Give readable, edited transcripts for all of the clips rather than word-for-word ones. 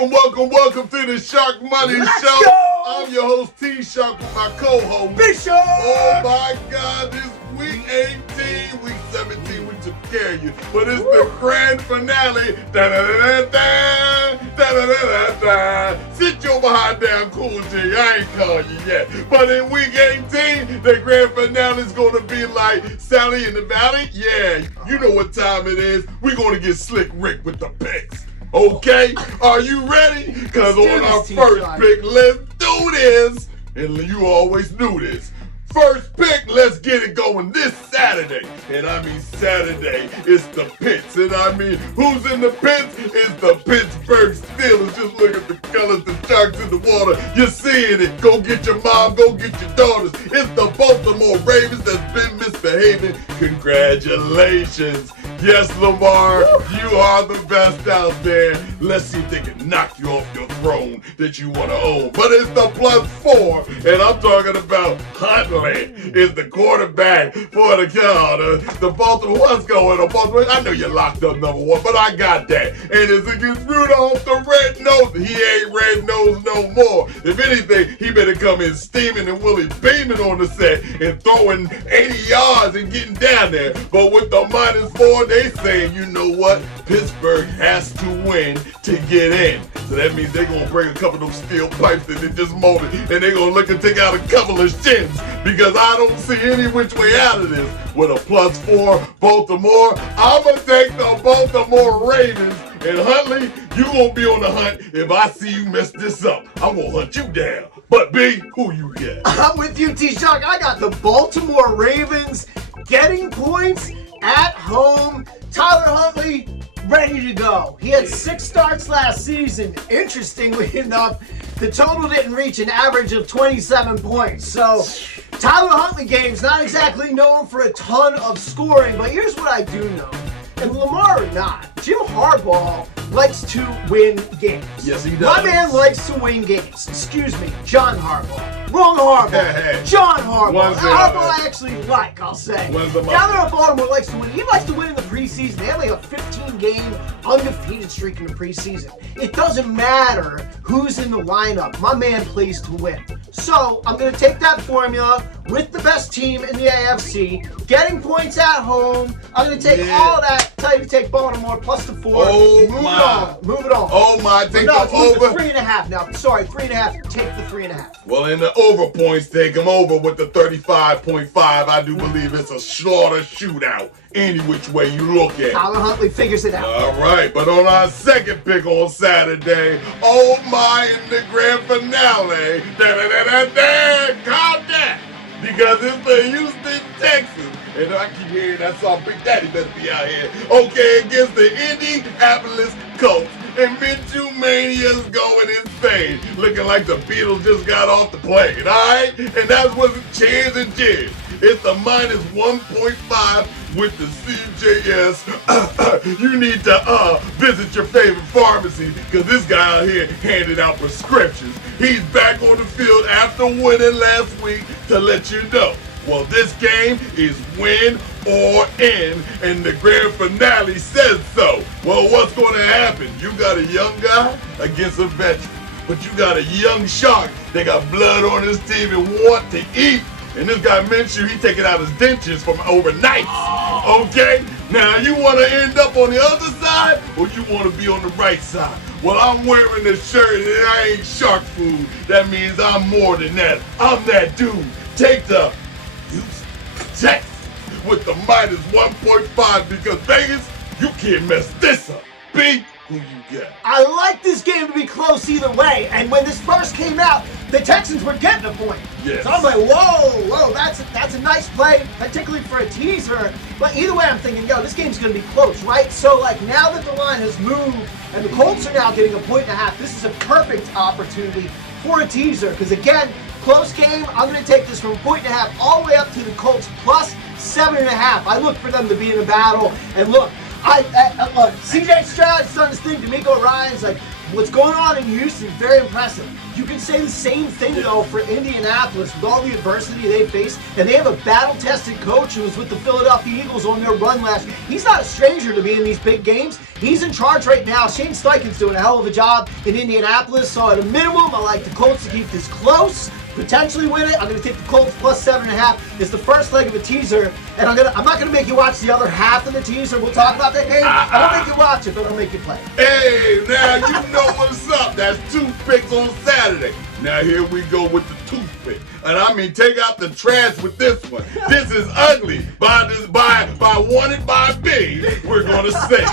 Welcome to the Sharkmoney Let's Show. Go! I'm your host, T-Shark, with my co-host, Bishop! Oh my God, this week 18, week 17, we took care of you. But it's the grand finale. Da-da-da-da-da, da-da-da-da-da. Sit your behind down, Cool G. I ain't called you yet. But in week 18, the grand finale is going to be like Sally in the Valley. Yeah, you know what time it is. We're going to get Slick Rick with the picks. Okay, are you ready? Because on our first pick, let's do this. And you always knew this. First pick, let's get it going this Saturday. And I mean Saturday, it's the Pits. And I mean, who's in the Pits? It's the Pittsburgh Steelers. Just look at the colors, the sharks in the water. You're seeing it. Go get your mom, go get your daughters. It's the Baltimore Ravens that's been misbehaving. Congratulations. Yes, Lamar, you are the best out there. Let's see if they can knock you off your throne that you want to own. But it's the +4, and I'm talking about Huntley is the quarterback for the Baltimore. What's going on, Baltimore? I know you're locked up #1, but I got that. And it's against Rudolph the Red-Nosed. He ain't red-nosed no more. If anything, he better come in steaming and Willie beaming on the set and throwing 80 yards and getting down there. But with the -4, they saying, you know what? Pittsburgh has to win to get in. So that means they're going to bring a couple of those steel pipes that they just molded, and they're going to look and take out a couple of shins, because I don't see any which way out of this. With a +4 Baltimore, I'm going to take the Baltimore Ravens. And Huntley, you going to be on the hunt. If I see you mess this up, I'm going to hunt you down. But B, who you get? I'm with you, T-Shark. I got the Baltimore Ravens getting points at home. Tyler Huntley, ready to go. He had 6 starts last season. Interestingly enough, the total didn't reach an average of 27 points. So Tyler Huntley game's not exactly known for a ton of scoring, but here's what I do know. And Lamar or not, Jim Harbaugh likes to win games. Yes, he does. My man likes to win games. Excuse me, John Harbaugh. Wrong Harbaugh. John Harbaugh. Harbaugh I actually like, I'll say. Down there in Baltimore likes to win. He likes to win in the preseason. They have like a 15-game undefeated streak in the preseason. It doesn't matter who's in the lineup. My man plays to win. So I'm going to take that formula with the best team in the AFC, getting points at home. I'm going to take all that. Tell you to take Baltimore +4. Oh, Move it on. Oh, my. Take no, the over. 3.5 now. Sorry, 3.5. Take the 3.5. Well, in the over points, take them over with the 35.5. I do believe it's a slaughter shootout, any which way you look at it. Tyler Huntley figures it out. All right, but on our second pick on Saturday, oh my, in the grand finale, call that, because it's the Houston Texans. And I keep hearing that song, Big Daddy better be out here. Okay, against the Indianapolis Colts. And Minshew Mania's going insane. Looking like the Beatles just got off the plane, alright? And that's what's cheers and jeers. It's the -1.5 with the CJS. You need to visit your favorite pharmacy, because this guy out here handing out prescriptions. He's back on the field after winning last week to let you know. Well, this game is win or end, and the grand finale says so. Well, what's going to happen? You got a young guy against a veteran, but you got a young shark that got blood on his team and want to eat. And this guy Minshew, he taking out his dentures from overnight. Okay? Now, you want to end up on the other side, or you want to be on the right side? Well, I'm wearing this shirt, and I ain't shark food. That means I'm more than that. I'm that dude. Take the Houston Texans with the -1.5, because Vegas, you can't mess this up. B, who you got? I like this game to be close either way, and when this first came out, the Texans were getting a point. Yes. So I'm like, whoa, that's a nice play, particularly for a teaser. But either way, I'm thinking, yo, this game's going to be close, right? So, like, now that the line has moved and the Colts are now getting 1.5, this is a perfect opportunity for a teaser, because again, close game. I'm going to take this from 1.5 all the way up to the Colts +7.5. I look for them to be in a battle. And look, CJ Stroud's done his thing. D'Amico Ryan's like What's going on in Houston is very impressive. You can say the same thing, though, for Indianapolis with all the adversity they face, and they have a battle-tested coach who was with the Philadelphia Eagles on their run last year. He's not a stranger to being in these big games. He's in charge right now. Shane Steichen's doing a hell of a job in Indianapolis, so at a minimum, I like the Colts to keep this close. Potentially win it. I'm going to take the Colts plus 7.5. It's the first leg of a teaser, and I'm not going to make you watch the other half of the teaser. We'll talk about that game. I won't make you watch it, but I'll make you play. Hey, now you know what's up. That's toothpicks on Saturday. Now here we go with the toothpick. And I mean, take out the trash with this one. This is ugly. By one and by B, we're gonna say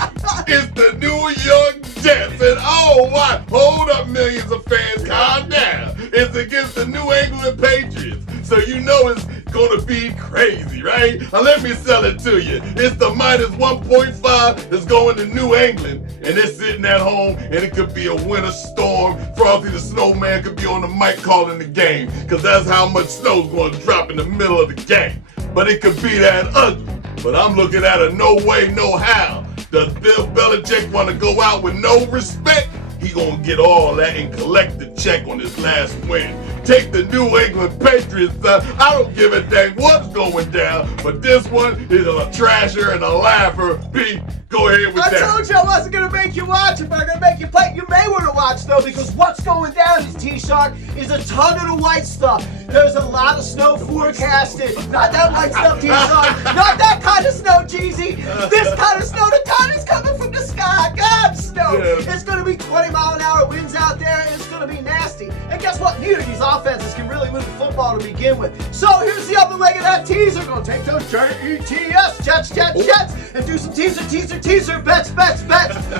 it's the New York Jets. And oh what? Hold up, millions of fans, calm down. It's against the New England Patriots. So you know it's gonna be crazy, right? Now let me sell it to you. It's the minus 1.5 that's going to New England, and they're sitting at home, and it could be a winter storm. Frosty the Snowman could be on the mic calling the game, because that's how much snow's going to drop in the middle of the game. But it could be that ugly. But I'm looking at a no way, no how. Does Bill Belichick want to go out with no respect? He gonna get all that and collect the check on his last win. Take the New England Patriots. I don't give a dang what's going down, but this one is a trasher and a laugher. B, go ahead with that. I told you I wasn't going to make you watch it, but I'm going to make you play. You may want to watch, though, because what's going down is T-Shark is a ton of the white stuff. There's a lot of snow forecasted. Not that white stuff, T-Shark. Not that kind of snow, Jeezy. This kind of snow, the kind is coming from the sky. God, snow. Yeah. It's going to be 20-mile-an-hour winds out there, and it's going to be nasty. And guess what? Neither of these offenses can really move the football to begin with. So here's the other leg of that teaser. Going to take those Jets, Jets, and do some teaser, bets.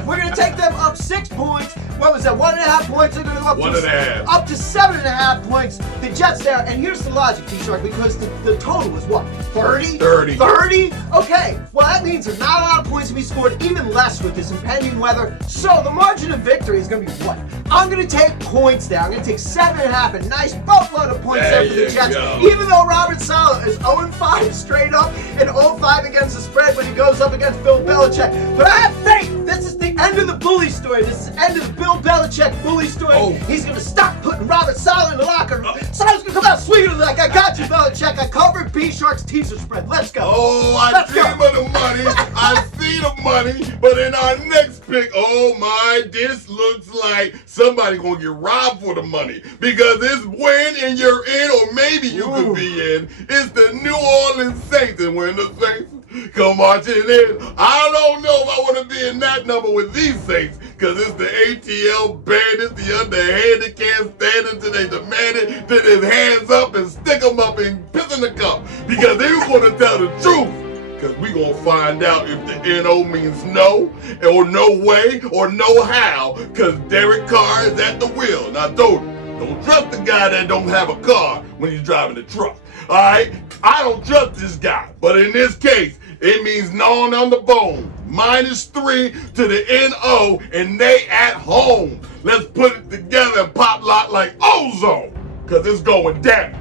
We're going to take them up 6 points. What was that? 1.5 points. They're going to go up to 7.5 points. The Jets there. And here's the logic, T-Shark, because the total was what? 30? 30? Okay. Well, that means there's not a lot of points to be scored, even less with this impending weather. So the margin of victory is going to be what? I'm going to take points there. I'm going to take 7.5, a nice boatload of points there for the Jets. Even though Robert Saleh is 0-5 straight up and 0-5 against the spread when he goes up against Bill Belichick. But I have faith. This is the end of the bully story. This is the end of the Bill Belichick bully story. He's going to stop putting Robert Saleh in the locker room. Saleh's going to come out swinging like, I got you, Belichick. I covered B-Shark's teaser spread. Let's go. Oh, I dream of the money. I see the money. But in our next pick, oh my, this looks like somebody going to get robbed for the money. Because it's win and you're in, or maybe you could be in. It's the New Orleans Saints. And when the Saints come marching in, I don't know if I want to be in that number with these Saints, because it's the ATL bandits, the underhanded can't stand it until they demand it, then his hands up and stick them up and piss in the cup, because they want to tell the truth. Because we're going to find out if the NO means no, or no way, or no how, because Derek Carr is at the wheel. Now, don't trust the guy that don't have a car when he's driving the truck. All right? I don't trust this guy. But in this case, it means gnawing on the bone. -3 to the NO, and they at home. Let's put it together and pop lock like ozone, because it's going down.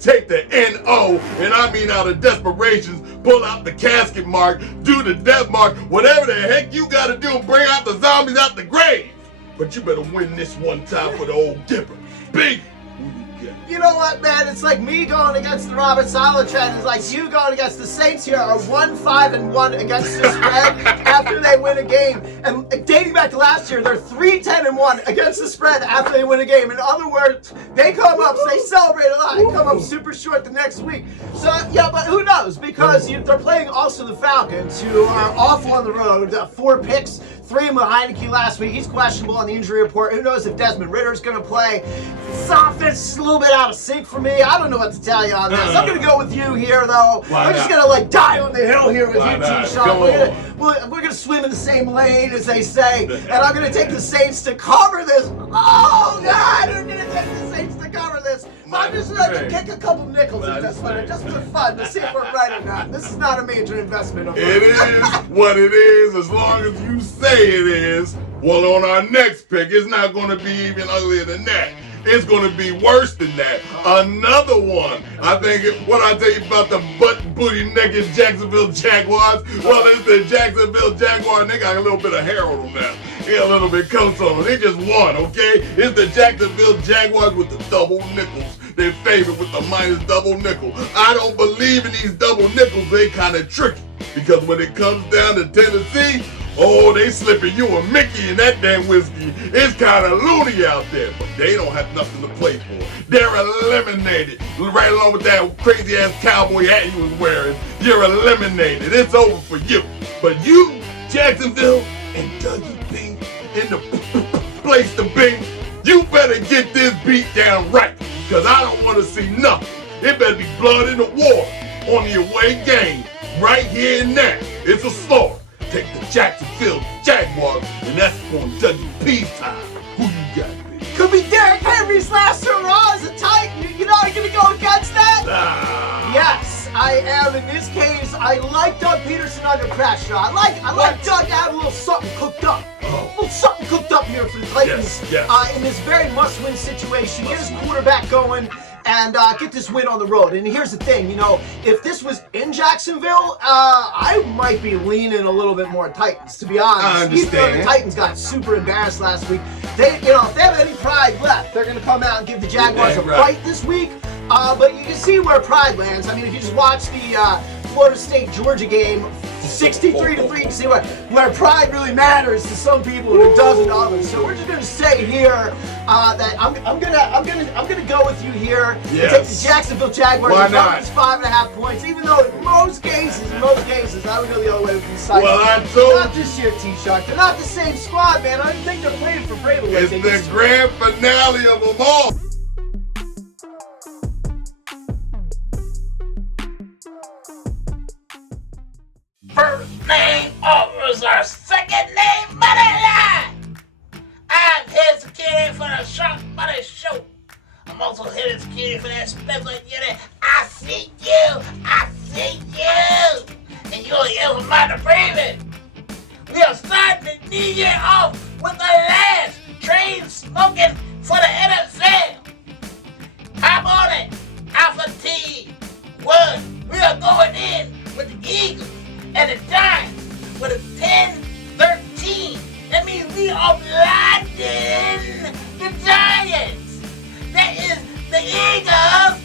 Take the NO, and I mean out of desperation, pull out the casket mark, do the death mark, whatever the heck you got to do and bring out the zombies out the grave. But you better win this one time for the old Dipper. Big. You know what, man? It's like me going against the Robert Saleh trend. It's like you going against the Saints here are 1-5-1 against the spread after they win a game. And dating back to last year, they're 3-10-1 against the spread after they win a game. In other words, they come up, they celebrate a lot, and come up super short the next week. So, yeah, but who knows? Because they're playing also the Falcons, who are awful on the road. 4 picks. 3 with Heineke last week. He's questionable on the injury report. Who knows if Desmond Ritter's going to play? This offense is a little bit out of sync for me. I don't know what to tell you on this. I'm going to go with you here, though. I'm just going to, die on the hill here with you, T-Sean. We're going to swim in the same lane, as they say. And I'm going to take the Saints to cover this. Oh, God. I'm going to take the Saints to cover this. I'm just going to kick a couple nickels at this one, just for fun, to see if we're right or not. This is not a major investment. It is what it is, as long as you say it is. Well, on our next pick, it's not going to be even uglier than that. It's going to be worse than that. Another one. I think what I tell you about the booty naked Jacksonville Jaguars. Well, it's the Jacksonville Jaguars, and they got a little bit of hair on them now. a little bit close on them. They just won, okay? It's the Jacksonville Jaguars with the double nickels. They're favored with the minus double nickel. I don't believe in these double nickels. They kind of tricky because when it comes down to Tennessee, oh, they slipping you a Mickey in that damn whiskey. It's kind of loony out there, but they don't have nothing to play for. They're eliminated. Right along with that crazy-ass cowboy hat he was wearing. You're eliminated. It's over for you. But you, Jacksonville, and Dougie B in the place to be, you better get this beat down right, because I don't want to see nothing. It better be blood in the water on the away game right here and now. It's a slaughter. Take the Jacksonville Jaguars, and that's on Dougie P's time. Who you got, B? Could be Derrick Henry's last hurrah as a Titan. You know, are you going to go against that? Yes, I am. In this case, I like Doug Peterson under pressure. I like Doug to have a little something cooked up. A little something cooked up here for the Titans in this very must-win situation. Get his quarterback going and get this win on the road. And here's the thing, you know, if this was in Jacksonville, I might be leaning a little bit more Titans, to be honest. I understand. Even though the Titans got super embarrassed last week, if they have any pride left, they're going to come out and give the Jaguars a fight this week. But you can see where pride lands. I mean, if you just watch the Florida State-Georgia game, 63-3, you can see where pride really matters to some people and it doesn't others. So we're just going to say here that I'm gonna go with you here and take the Jacksonville Jaguars. Why not? 5.5 points, even though in most cases, I would go the other way with these sides. Well, I told not this year, T-Shark. They're not the same squad, man. I don't think they're playing for Brady. It's the grand finale of them all. First name officer, second name money line. I'm head security for the Sharkmoney show. I'm also head security for that special unit. I see you, and you're here for my depravement. We are starting the new year off with the last train smoking for the NFL. I'm on it. Alpha T1. We are going in with the Eagles and the Giants with a 10-13. That means we are blinding the Giants. That is the Eagles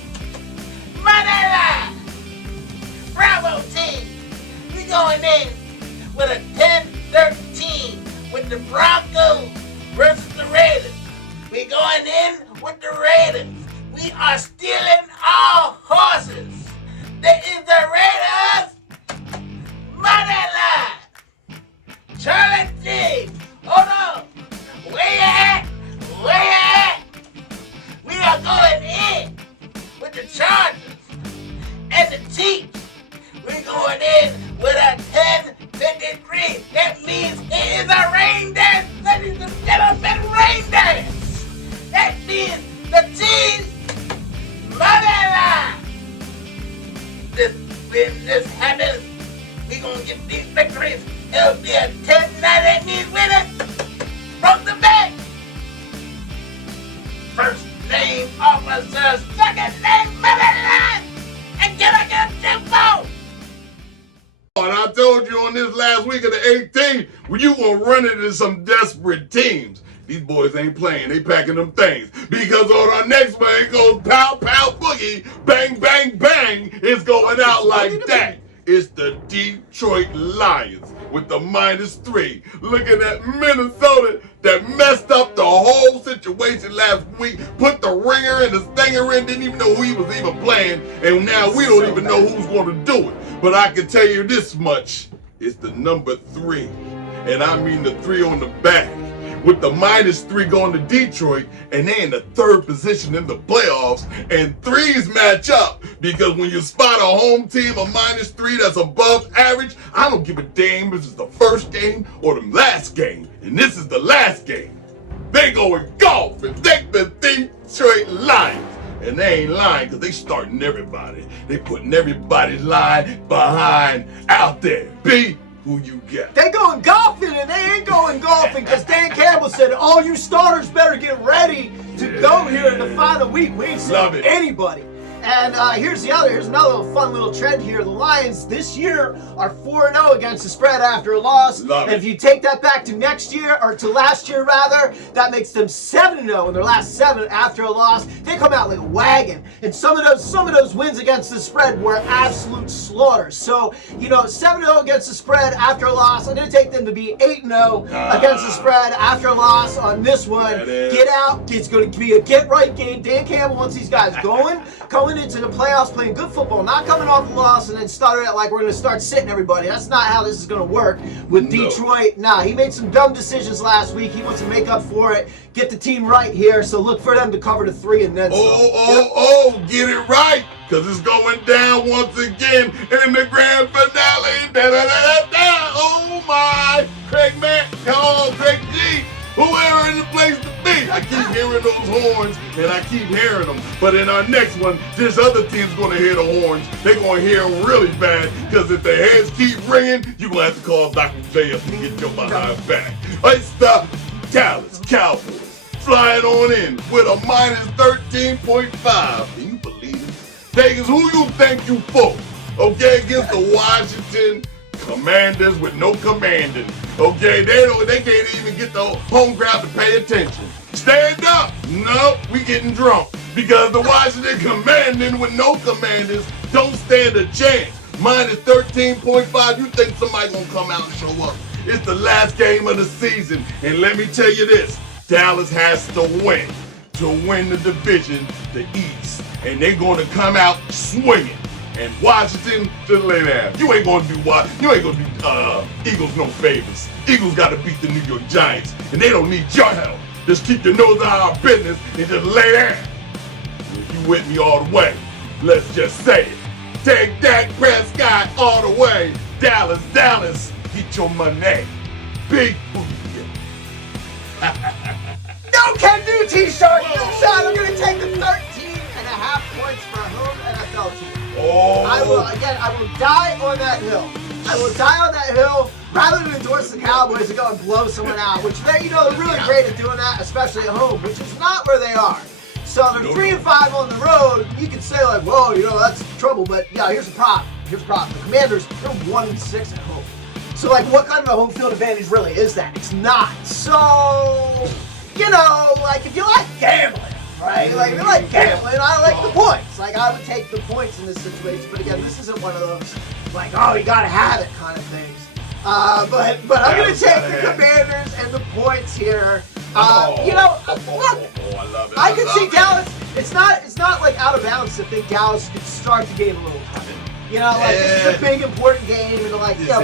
money line. Bravo team. We going in with a 10-13 with the Broncos versus the Raiders. We going in with the Raiders. We are stealing all horses. That is the Raiders money line. Charlie G. Hold on. Where you at? We are going in with the Chargers and the Chiefs. We're going in with a 10-53. That means it is a rain dance. Ladies and gentlemen, rain dance. That means the Chiefs money line. When this happens, we're going to get these victories. It'll be a 10-9. That means winners from the bank. First name officer, second name money line. And can I get a vote? And I told you on this last week of the 18th, when you gonna run into some desperate teams. These boys ain't playing, they packing them things. Because on our next one, it goes pow, pow, boogie, bang, bang, bang. It's going out like that. It's the Detroit Lions with the -3. Looking at Minnesota that messed up the whole situation last week, put the ringer and the stinger in, didn't even know who he was even playing, and now we don't even know who's going to do it. But I can tell you this much, it's the number 3, and I mean the 3 on the back. With the -3 going to Detroit, and they in the 3rd position in the playoffs, and 3s match up, because when you spot a home team of -3 that's above average, I don't give a damn if it's the first game or the last game, and this is the last game. They going golf and take the Detroit Lions. And they ain't lying, because they starting everybody. They putting everybody's line behind out there. B, who you got? They going golfing and they ain't going golfing because Dan Campbell said all you starters better get ready to go here in the final week. We ain't seen anybody. And here's another little fun little trend here. The Lions this year are 4-0 against the spread after a loss. Love and it. if you take that back to next year, or to last year rather, that makes them 7-0 in their last 7 after a loss. They come out like a wagon. And some of those wins against the spread were absolute slaughters. So, 7-0 against the spread after a loss. I'm going to take them to be 8-0 against the spread after a loss on this one. Get out. It's going to be a get-right game. Dan Campbell wants these guys going into the playoffs, playing good football, not coming off the loss and then stuttering it like we're going to start sitting everybody. That's not how this is going to work with Detroit. Nah, he made some dumb decisions last week. He wants to make up for it, get the team right here. So look for them to cover the 3 and then some. Get it right, because it's going down once again in the grand finale. Oh my, Craig Matt, Craig G, whoever in the place to be. I keep hearing those horns, and I keep hearing them. But in our next one, this other team's going to hear the horns. They're going to hear them really bad, because if their heads keep ringing, you're going to have to call Dr. J up to get your behind back. It's the Dallas Cowboys flying on in with a minus 13.5. Can you believe it? Vegas, who you think you for? Okay, against the Washington Commanders with no commanding. Okay, they can't even get the home crowd to pay attention. Stand up! No, we getting drunk. Because the Washington Commanders with no commanders don't stand a chance. Minus 13.5, you think somebody gonna come out and show up. It's the last game of the season. And let me tell you this, Dallas has to win the division, the East. And they're gonna come out swinging. And Washington, just lay down. You ain't gonna do what? You ain't gonna do Eagles no favors. Eagles gotta beat the New York Giants, and they don't need your help. Just keep your nose out of our business and just lay down. If you with me all the way, let's just say it. Take Dak Prescott all the way. Dallas, get your money. Big booty. No can do t-shirt. I'm going to take the 13.5 points for a home NFL team. I will die on that hill. I will die on that hill rather than endorse the Cowboys and go and blow someone out, which they're really great at doing that, especially at home, which is not where they are. So they're 3-5 on the road. You can say like, whoa, that's trouble, but yeah, here's the problem. The Commanders, they're 1-6 at home. So like, what kind of a home field advantage really is that? It's not. So, if you like gambling, right? Like, if you like gambling, I like the points. Like, I would take the points in this situation. But again, this isn't one of those, like, oh, you gotta have it kind of things. But I'm gonna take the Commanders and the points here. Look, I love it. I could see Dallas. It's not like out of bounds to think Dallas could start the game a little tight. This is a big important game, and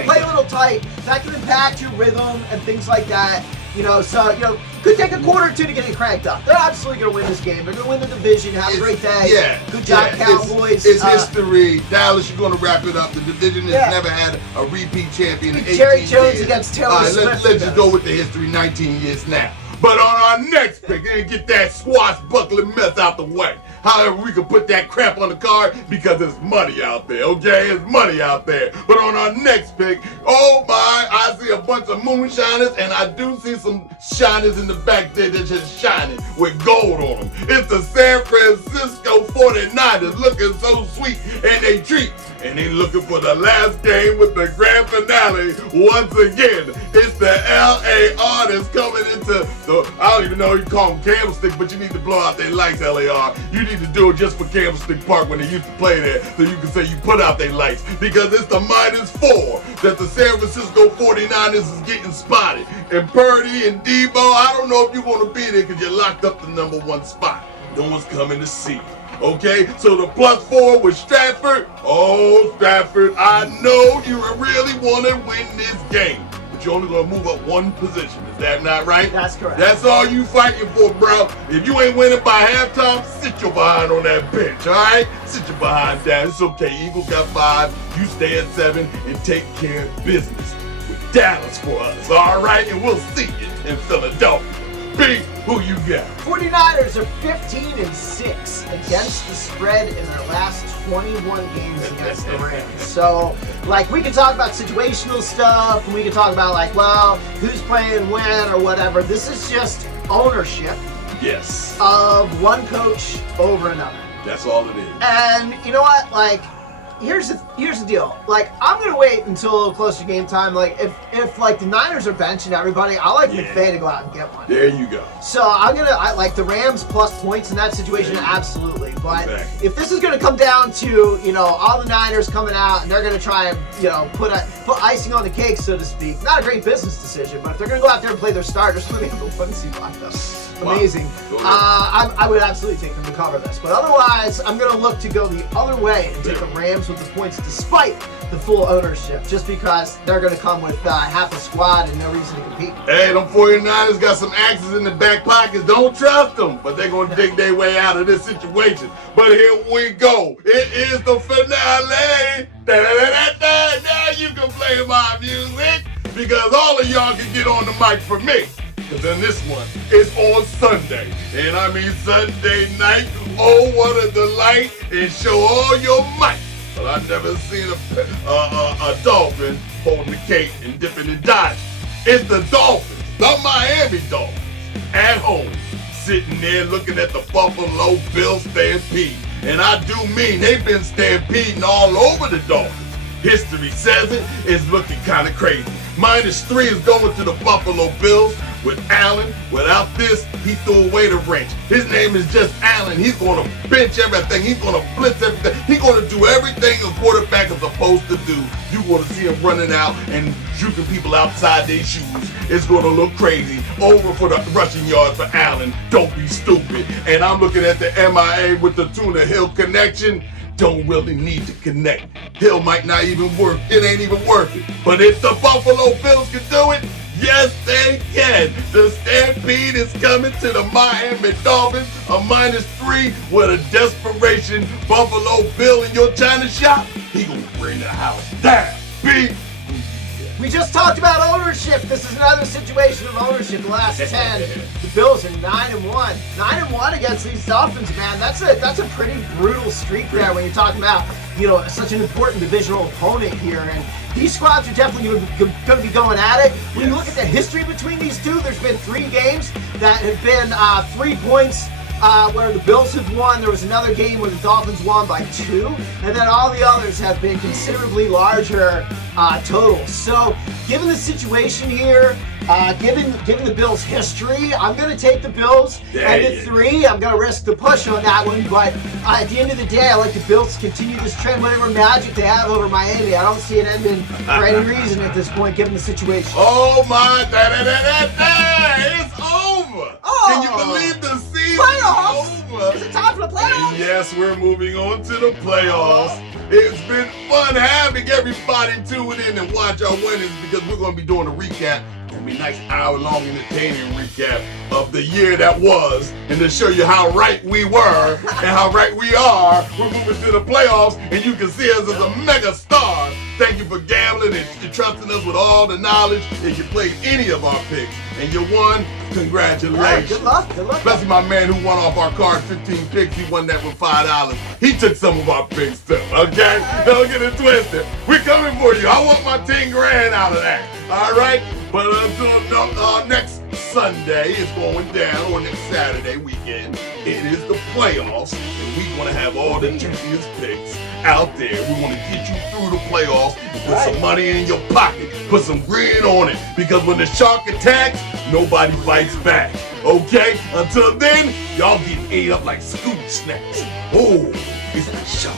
play a little tight. That can impact your rhythm and things like that. Could take a quarter or two to get it cranked up. They're absolutely going to win this game. They're going to win the division. Have a great day. Yeah. Good job, Cowboys. It's history. Dallas, you're going to wrap it up. The division has never had a repeat champion in 18 Jerry years. Jones against Taylor Swift. Let's just go with the history, 19 years now. But on our next pick, and get that swashbuckling mess out the way. However, we can put that crap on the card because there's money out there, okay? There's money out there. But on our next pick, oh my, I see a bunch of moonshiners, and I do see some shiners in the back there that's just shining with gold on them. It's the San Francisco 49ers looking so sweet, and they treat. And they looking for the last game with the grand finale once again. It's the LA Artists coming into the, I don't even know if you call them Candlestick, but you need to blow out their lights, LAR. You need to do it just for Candlestick Park when they used to play there, so you can say you put out their lights. Because it's the -4 that the San Francisco 49ers is getting spotted. And Purdy and Debo, I don't know if you're going to be there because you locked up the #1 spot. No one's coming to see you. Okay, so the +4 with Stratford. Oh, Stratford, I know you really want to win this game, but you're only going to move up 1 position. Is that not right? That's correct. That's all you fighting for, bro. If you ain't winning by halftime, sit your behind on that bench, all right? Sit your behind down. It's okay. Eagles got 5. You stay at 7 and take care of business with Dallas for us, all right? And we'll see you in Philadelphia. B, who you got? 49ers are 15-6 against the spread in their last 21 games against the Rams. So, we can talk about situational stuff, and we can talk about, who's playing when or whatever. This is just ownership Yes. of one coach over another. That's all it is. And you know what? Like, here's the deal. Like, I'm gonna wait until a little closer to game time. Like, if like the Niners are benching everybody, I like McVay to go out and get one. There you go. So I like the Rams plus points in that situation, absolutely. But if this is gonna come down to, you know, all the Niners coming out and they're gonna try and, you know, put icing on the cake, so to speak. Not a great business decision, but if they're gonna go out there and play their starters, so they have the 1 seed locked up. Amazing. Wow. I would absolutely take them to cover this. But otherwise, I'm going to look to go the other way and take the Rams with the points despite the full ownership, just because they're going to come with half a squad and no reason to compete. Hey, them 49ers got some axes in the back pockets. Don't trust them, but they're going to dig their way out of this situation. But here we go. It is the finale. Da-da-da-da-da. Now you can play my music because all of y'all can get on the mic for me. Because then this one is on Sunday. And I mean Sunday night. Oh, what a delight. And show all your might. But I've never seen a dolphin holding the cake and dipping and dodging. It's the Dolphins, the Miami Dolphins, at home, sitting there looking at the Buffalo Bills stampede. And I do mean they've been stampeding all over the Dolphins. History says it's looking kind of crazy. -3 is going to the Buffalo Bills with Allen. Without this, he threw away the wrench. His name is just Allen. He's going to bench everything. He's going to blitz everything. He's going to do everything a quarterback is supposed to do. You're going to see him running out and juking people outside their shoes. It's going to look crazy. Over for the rushing yards for Allen. Don't be stupid. And I'm looking at the MIA with the Tuna Hill connection. Don't really need to connect. Hill might not even work. It ain't even worth it. But if the Buffalo Bills can do it, yes, they can. The stampede is coming to the Miami Dolphins. A -3 with a desperation Buffalo Bill in your China shop. He gonna bring the house down. B. We just talked about ownership. This is another situation of ownership. The last 10, the Bills are 9-1. 9-1 against these Dolphins, man. That's a pretty brutal streak there when you're talking about, you know, such an important divisional opponent here. And these squads are definitely going to be going at it. When you look at the history between these two, there's been 3 games that have been 3 points. Where the Bills have won. There was another game where the Dolphins won by 2, and then all the others have been considerably larger totals. So, given the situation here, given the Bills' history, I'm going to take the Bills and at 3. I'm going to risk the push on that one, but at the end of the day, I like the Bills to continue this trend, whatever magic they have over Miami. I don't see it ending for any reason at this point, given the situation. Oh my, it's over. Oh. Can you believe the season Playoffs? is over? Is it time for the playoffs? Yes, we're moving on to the playoffs. It's been fun having everybody tune in and watch our winnings because we're going to be doing a recap. It's going to be a nice hour-long entertaining recap of the year that was, and to show you how right we were and how right we are. We're moving to the playoffs, and you can see us as a mega star. Thank you for gambling and trusting us with all the knowledge. If you played any of our picks and you won, congratulations. Good luck. Especially my man who won off our card 15 picks. He won that with $5. He took some of our picks too, okay? Don't get it twisted. We're coming for you. I want my 10 grand out of that, all right? But until next Sunday, it's going down, or next Saturday weekend, it is the playoffs, and we want to have all the juiciest picks out there. We want to get you through the playoffs and put some money in your pocket, put some green on it, because when the shark attacks, nobody fights back, okay? Until then, y'all get ate up like scoop snacks. Oh, it's the shark.